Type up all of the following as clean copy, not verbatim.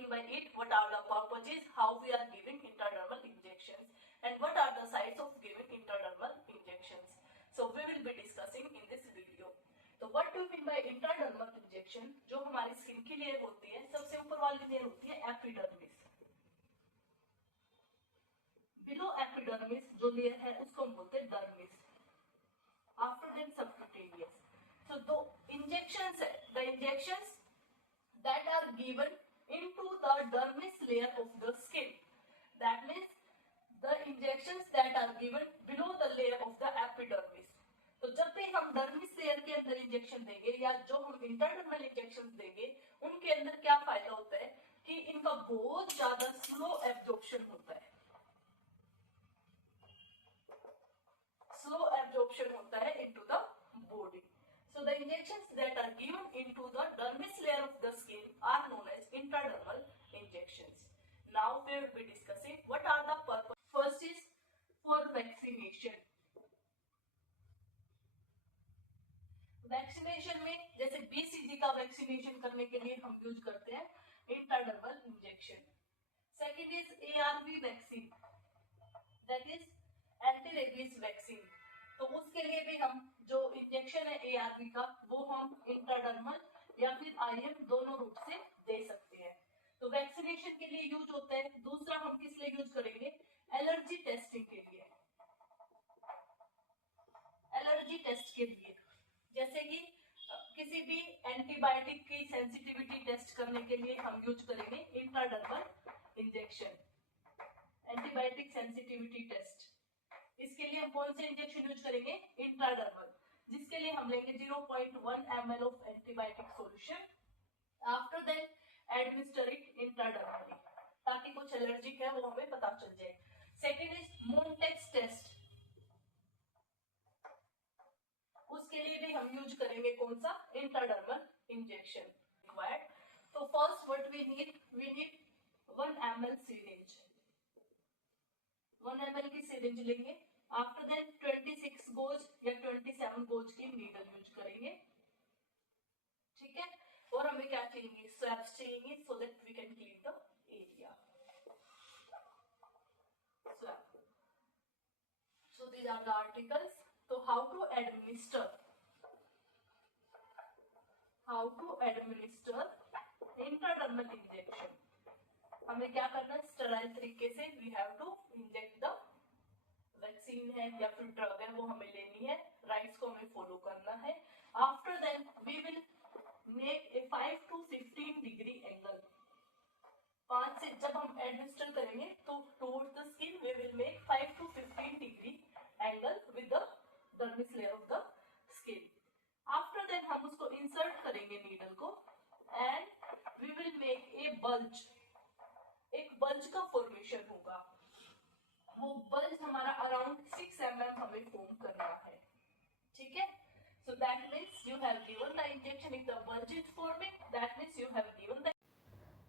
mean by it, what are the purposes, how we are giving intradermal injections, and what are the sites of giving intradermal injections. So we will be discussing in this video. तो what do you mean by intradermal injection? जो हमारी skin की layer होती है, सबसे ऊपर वाली layer होती है एपिडर्मिस. बिलो एपिडर्मिस जो लेयर है उसको हम बोलते हैं dermis. After that subcutaneous. So the injections that are given into the dermis layer of the skin. That means the injections that are given below the layer of the epidermis. तो जब भी हम dermis layer के अंदर injection देंगे या जो हम इंटरडर्मल इंजेक्शन देंगे उनके अंदर क्या फायदा होता है कि इनका बहुत ज्यादा स्लो एब्जॉर्प्शन होता है. स्लो एब्जॉर्प्शन होता है into the body. So the injections that are given into the dermis layer of the skin are known as intradermal injections. Now we will be discussing what are the purpose. First is for vaccination. Vaccination में जैसे BCG का vaccination करने के लिए हम use करते हैं intradermal injection. Second is ARV vaccine, that is anti rabies vaccine. तो उसके लिए भी हम जो इंजेक्शन है ARV का वो हम इंट्राडर्मल या फिर IM दोनों रूप से दे सकते हैं. तो वैक्सीनेशन के लिए यूज होता है. दूसरा हम किस लिए यूज करेंगे? एलर्जी टेस्टिंग के लिए. एलर्जी टेस्ट के लिए जैसे कि किसी भी एंटीबायोटिक की सेंसिटिविटी टेस्ट करने के लिए हम यूज करेंगे intradermal injection. Antibiotic sensitivity test, इसके लिए हम कौन से इंजेक्शन यूज करेंगे? इंट्राडर्मल, जिसके लिए हम लेंगे 0.1 ml of antibiotic solution. After then administer it intradermally ताकि कुछ एलर्जिक है वो हमें पता चल जाए. सेकेंड इज मोन्टेक्स टेस्ट, उसके लिए भी हम यूज करेंगे कौन सा? Intradermal injection required. तो first what we need 1 ml syringe. 1 ml की सिरिंज लेंगे. आफ्टर देन 26 गोज या 27 गोज की नीडल यूज करेंगे. ठीक है. और हमें क्या चाहिए? स्वैब्स चाहिए so that we can clean the area. Swab. So these are the articles. तो how to administer intradermal injection. हमें क्या करना है? स्टेराइल तरीके से we have to inject the vaccine है या फिर ड्रग है वो हमें लेनी है. राइट्स को हमें फॉलो करना है. After then we will make a 5 to 15 degree angle. 5 से जब हम एडमिनिस्टर करेंगे तो towards the skin we will make 5 to 15 degree angle with the dermis layer of the skin. After then हम उसको इंसर्ट करेंगे नीडल को and we will make a bulge. एक बल्ज का फॉर्मेशन होगा. वो बल्ज हमारा अराउंड 6 mm हमें फॉर्म करना है. ठीक है. So that means you have given the injection. If the bulge is forming, that means you have given the.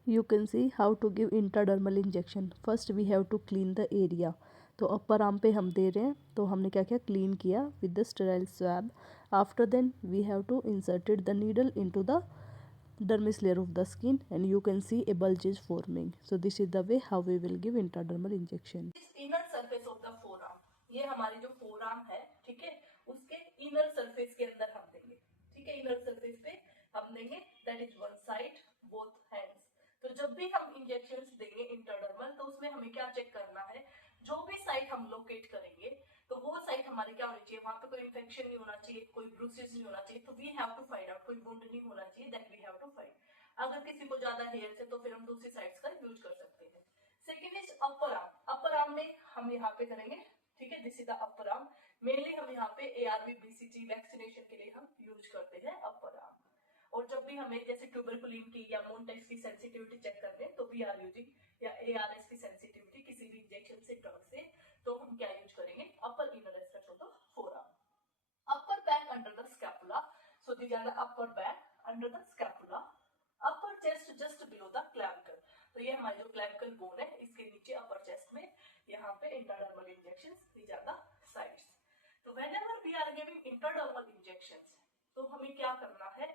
You can see how to give intradermal injection. First we have to clean the area. तो upper arm पे हम दे रहे हैं तो हमने क्या किया? Clean किया with the sterile swab. After then we have to inserted the needle into the dermis layer of the skin and you can see a bulge is forming. So this is the way how we will give intradermal injection. This inner surface of the forearm. ये हमारी जो forearm है, ठीक है, उसके inner surface के अंदर हम देंगे. ठीक है. inner surface पे हम देंगे. that is one side, both hands. तो जब भी हम इंजेक्शंस देंगे इंट्राडर्मल तो उसमें हमें क्या चेक करना है? जो भी साइट हम लोकेट करेंगे तो वो साइट हमारे क्या होनी चाहिए? वहां पे कोई इन्फेक्शन नहीं होना चाहिए, कोई ब्रूसेस नहीं होना चाहिए. तो we have to find out. कोई वुंड नहीं होना चाहिए. That we have to find. अगर किसी को ज्यादा हेयर्स है तो फिर हम दूसरी साइड्स का यूज कर सकते हैं. Second is upper arm. Upper arm में हम यहाँ पे करेंगे. ठीक है. This is the upper arm. Mainly हम यहाँ पे ARV BCG वैक्सीनेशन के लिए हम यूज करते हैं अपर आर्म. और जब भी हमें जैसे ट्यूबरकुलिन की या मोन्टेक्स की सेंसिटिविटी चेक करते हैं तो वी आर यूजिंग या ARS की सेंसिटिविटी किसी भी इंजेक्शन से ड्रग से तो हम क्या यूज करेंगे? Upper inner stretch of the forearm. Upper back under the scapula. So these are the upper back under the scapula. Upper chest just below the clavicle. तो ये हमारी जो क्लैविकल बोन है इसके नीचे अपर चेस्ट में यहाँ पे intradermal injections. These are the sides. तो whenever we are giving intradermal injections तो हमें क्या करना है?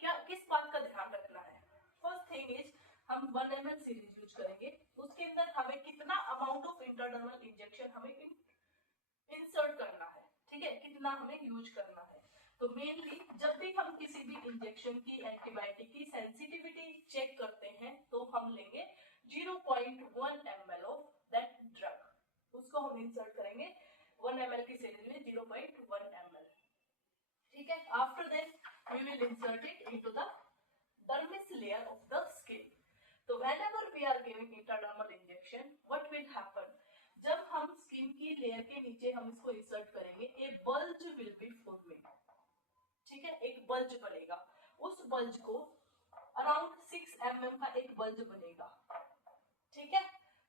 क्या किस बात का ध्यान रखना है? फर्स्ट थिंग इज हम 1 ml सीरीज यूज करेंगे, उसके अंदर हमें कितना अमाउंट ऑफ इंट्राडर्मल इंजेक्शन हमें इंसर्ट करना है, ठीक है, कितना हमें यूज करना है। तो मेनली जब भी हम किसी भी इंजेक्शन की एंटीबायोटिक की सेंसिटिविटी चेक करते हैं तो हम लेंगे 0.1 ml ऑफ दैट ड्रग, उसको हम इंसर्ट करेंगे 1 ml की सीरीज में 0.1 ml, ठीक है। After that we will insert it into the dermis layer of the skin. So whenever we are giving intradermal injection, what will happen? जब हम skin की लेयर के नीचे हम इसको इंसर्ट करेंगे, ए बल्ज विल बी फॉर्मिंग, ठीक है, एक बल्ज बनेगा। उस बल्ज को अराउंड 6 mm का एक बल्ज बनेगा, ठीक है।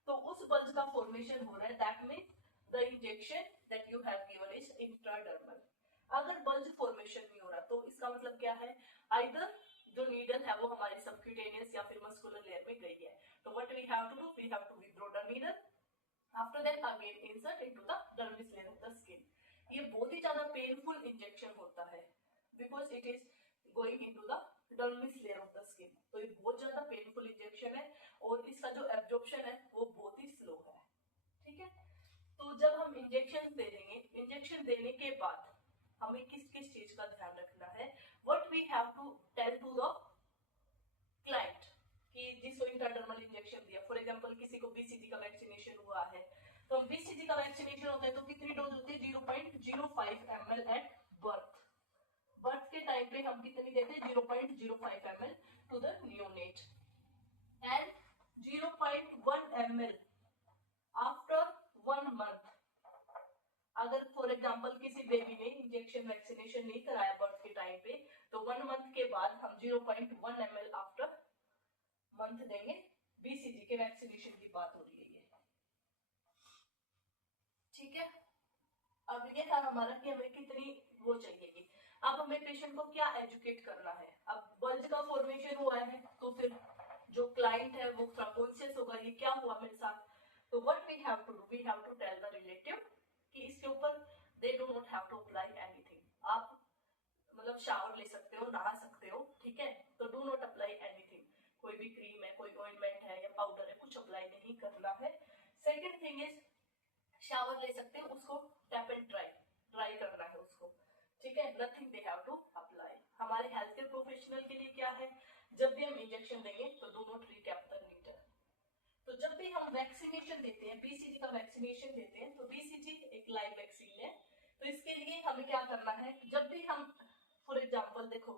तो उस बल्ज का फॉर्मेशन हो रहा है, that means the injection that you have given is intradermal. अगर बल्ज फॉर्मेशन नहीं हो रहा तो इसका मतलब क्या है, आइदर जो नीडल है वो हमारी सबक्यूटेनियस या फिर मस्कुलर लेयर में गई है। तो what we have to do, we have to withdraw the needle, after that again insert into the dermis layer of the skin. ये बहुत ही ज्यादा पेनफुल इंजेक्शन होता है because it is going into the dermis layer of the skin. तो ये बहुत ज्यादा पेनफुल इंजेक्शन है और इसका जो एब्जॉर्प्शन है वो बहुत ही स्लो है, ठीक है। तो जब हम इंजेक्शन दे देंगे, इंजेक्शन देने के बाद हमें किस किस चीज का ध्यान रखना है, what we have to tell to the client कि जिसको इंट्राडर्मल इंजेक्शन दिया, फॉर एग्जांपल किसी को बीसीजी का वैक्सीनेशन हुआ है, तो बीसीजी का वैक्सीनेशन होता है तो कितनी डोज होती है, 0.05 ml एट बर्थ के टाइम पे हम कितनी देते हैं, 0.05 ml to the neonate and 0.1 ml after 1 month। अगर फॉर एग्जांपल किसी बेबी ने इंजेक्शन वैक्सीनेशन नहीं कराया बर्थ के टाइम पे, तो 1 month के बाद हम 0.1 ml आफ्टर मंथ देंगे। बीसीजी के वैक्सीनेशन की बात हो रही है, ठीक है। अब ये था हमारा कि हमें कितनी वो चाहिए। अब हमें पेशेंट को क्या एजुकेट करना है। अब बल्ज का फॉर्मेशन हुआ है तो फिर जो क्लाइंट है वो कॉन्शियस होगा ये क्या हुआ मेरे साथ। तो what we have to do, we have to tell the relative कि इसके ऊपर they do not have to apply anything. आप मतलब शावर ले सकते हो, नहा सकते हो, ठीक है, तो डू नॉट अप्लाई एनीथिंग। कोई भी क्रीम है, कोई ऑइंटमेंट है या पाउडर है, कुछ अप्लाई नहीं करना है। सेकंड थिंग इज शावर ले सकते हो, उसको टैप एंड ड्राई करना है उसको, ठीक है, nothing they have to apply. हमारे हेल्थ केयर प्रोफेशनल के लिए क्या है, जब भी हम इंजेक्शन देंगे तो do not recap the needle. तो जब भी हम वैक्सीनेशन देते हैं, बीसीजी का वैक्सीनेशन देते हैं, तो बीसीजी एक लाइव वैक्सीन है, तो इसके लिए हमें क्या करना है, जब भी हम फॉर एग्जांपल देखो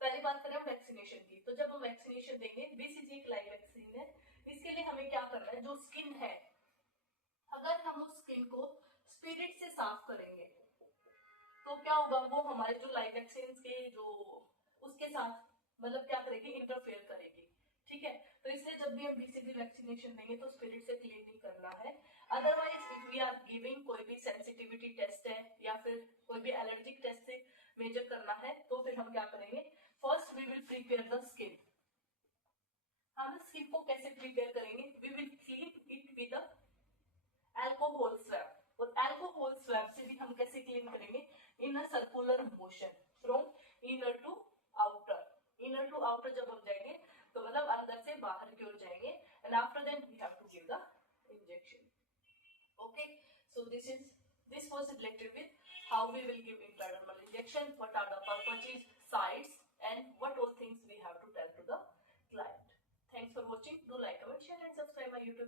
पहली बात करें वैक्सीनेशन की, तो जब हम वैक्सीनेशन देंगे, बीसीजी एक लाइव वैक्सीन है, इसके लिए हमें क्या करना है, जो स्किन है अगर हम उस स्किन को स्पिरिट से साफ करेंगे तो क्या होगा, वो हमारे जो लाइव वैक्सीन के जो उसके साथ मतलब क्या करेगी, इंटरफेयर करेगी, ठीक है। तो इसलिए जब भी हम बीसीजी वैक्सीनेशन देंगे तो स्पिरिट से क्लीन नहीं करना है। Otherwise if we are giving कोई भी सेंसिटिविटी टेस्ट है या फिर कोई भी एलर्जिक टेस्ट से मेजर करना है तो फिर हम क्या करेंगे, first we will prepare the skin. हम स्किन को कैसे प्रिपेयर करेंगे, we will clean it with alcohol swab, और अल्कोहल स्वैब से भी हम कैसे क्लीन करेंगे, in a circular motion from inner to outer. Inner to outer जब हम जाएंगे तो मतलब अंदर से बाहर की ओर जाएंगे, and after that we have to give the injection. Okay, so this was related with how we will give intradermal injection, what are the purposes, sites, and what all things we have to tell to the client. Thanks for watching. Do like, comment, share, and subscribe my YouTube channel.